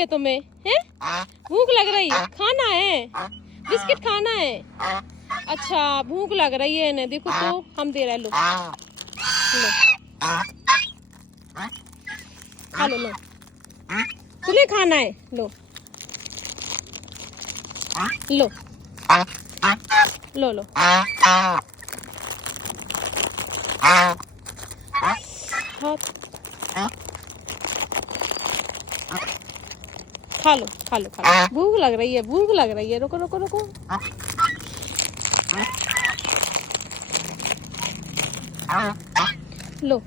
है तुम्हें? हैं? भूख लग रही है? खाना है? बिस्किट खाना है? अच्छा भूख लग रही है इन्हें, देखो तो हम दे रहे, लो लो खा लो, लो तुम्हें खाना है, लो लो लो लो हाँ, खा लो खा लो खा लो, भूख लग रही है, भूख लग रही है, रुको रुको रुको, लो